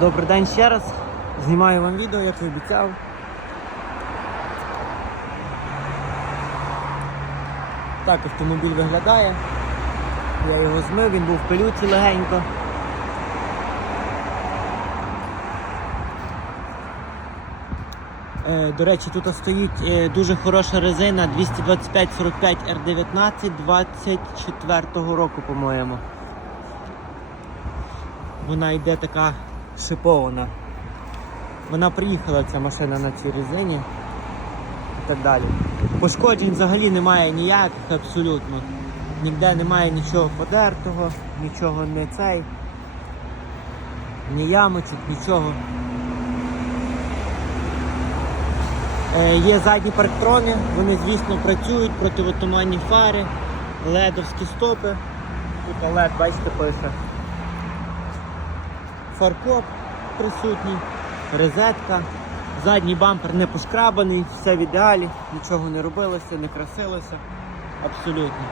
Добрий день ще раз. Знімаю вам відео, як і обіцяв. Так автомобіль виглядає. Я його змив, він був в пилюці легенько. Е, До речі, тут стоїть е, дуже хороша резина 225-45 R19 24 року, по-моєму. Вона йде така шипована. Вона приїхала ця машина на цій резині і так далі. Пошкоджень взагалі немає ніяких абсолютно. Ніде немає нічого подертого, нічого не цей, ні ямочок, нічого. Е, є задні парктрони, вони, звісно, працюють, противотуманні фари, ледовські стопи. Тут LED, бачите, пише. Фаркоп присутній, розетка. Задній бампер не пошкрабаний, все в ідеалі, нічого не робилося, не красилося. Абсолютно.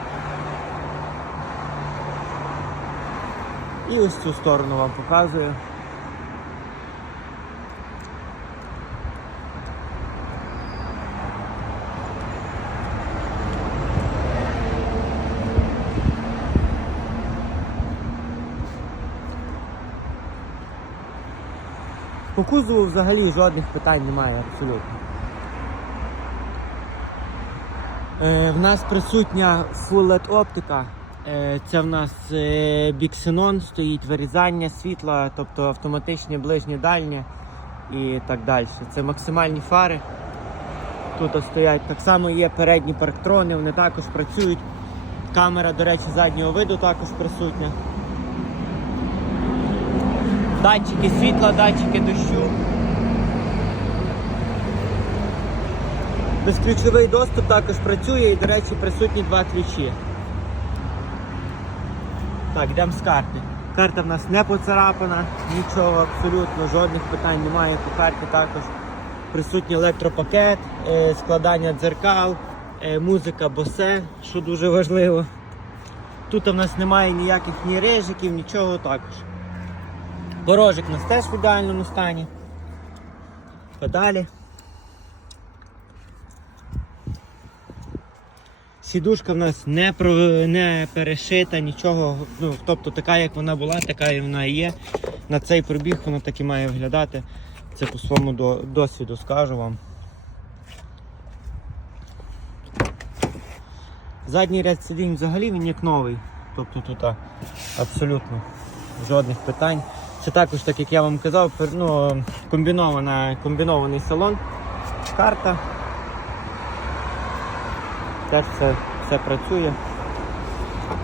І ось цю сторону вам показую. По кузову взагалі жодних питань немає абсолютно. Е, в нас присутня Full LED оптика. Е, це в нас е, біксенон, стоїть вирізання світла, тобто автоматичне ближнє дальнє і так далі. Це максимальні фари. Тут стоять так само є передні парктрони, вони також працюють. Камера, до речі, заднього виду також присутня. Датчики світла, датчики дощу. Безключовий доступ також працює і, до речі, присутні два ключі. Так, йдемо з карти. Карта в нас не поцарапана, нічого абсолютно, жодних питань немає по карті також. Присутній електропакет, е, складання дзеркал, е, музика босе, що дуже важливо. Тут в нас немає ніяких ні режиків, нічого також. Порожик у нас теж в ідеальному стані. Подалі. Сідушка в нас не про, не перешита, нічого. Ну, тобто така, як вона була, така і вона і є. На цей пробіг вона так і має виглядати. Це по своєму досвіду скажу вам. Задній ряд сидінь взагалі він як новий. Тобто тут абсолютно жодних питань. Це також, так як я вам казав, ну, комбінована, комбінований салон, карта. Теж все, все працює.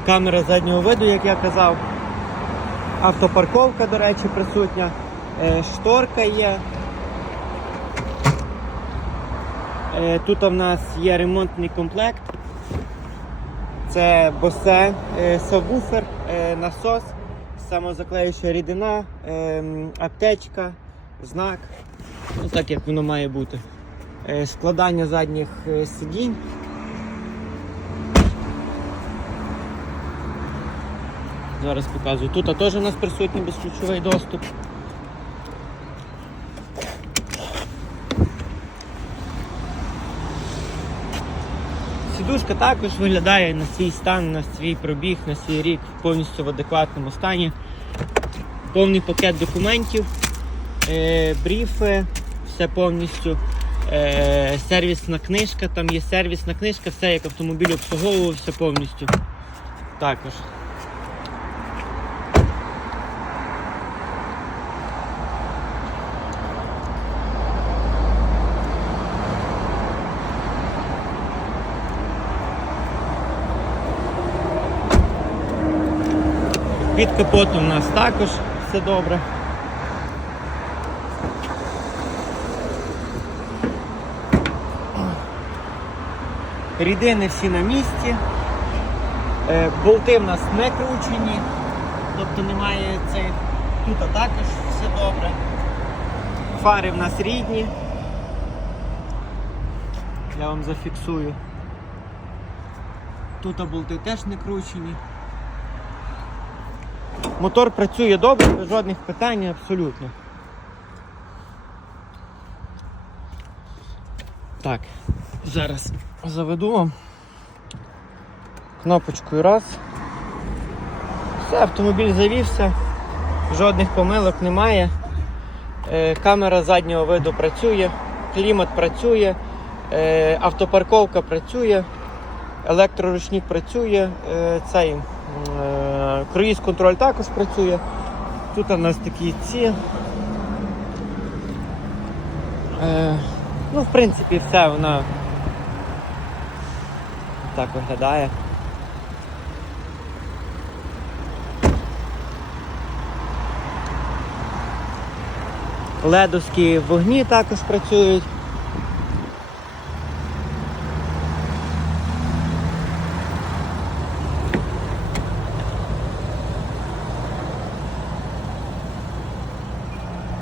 Камера заднього виду, як я казав. Автопарковка, до речі, присутня. Е, шторка є. Е, тут у нас є ремонтний комплект. Це босе, е, сабвуфер, насос, самозаклеюча рідина, ем, аптечка, знак. Ну, так як воно має бути. Е, складання задніх е, сидінь. Зараз показую. Тут теж у нас присутній безключовий доступ. Сідушка також виглядає на свій стан, на свій пробіг, на свій рік повністю в адекватному стані. Повний пакет документів, е, бріфи, все повністю. Е, сервісна книжка, там є сервісна книжка, все як автомобіль обслуговувався повністю. Також. Під капотом у нас також все добре. Рідини всі на місці. Е, Болти в нас не кручені, тобто немає цих. Тут також все добре. Фари в нас рідні. Я вам зафіксую. Тут болти теж не кручені. Мотор працює добре, без жодних питань абсолютно. Так, зараз заведу вам кнопочкою раз. Все, автомобіль завівся, жодних помилок немає. Е, камера заднього виду працює, клімат працює, е, автопарковка працює, електроручник працює, е, цей круїз контроль також працює. Тут у нас такі ці. Е, ну, в принципі, все, вона так виглядає. Ледовські вогні також працюють.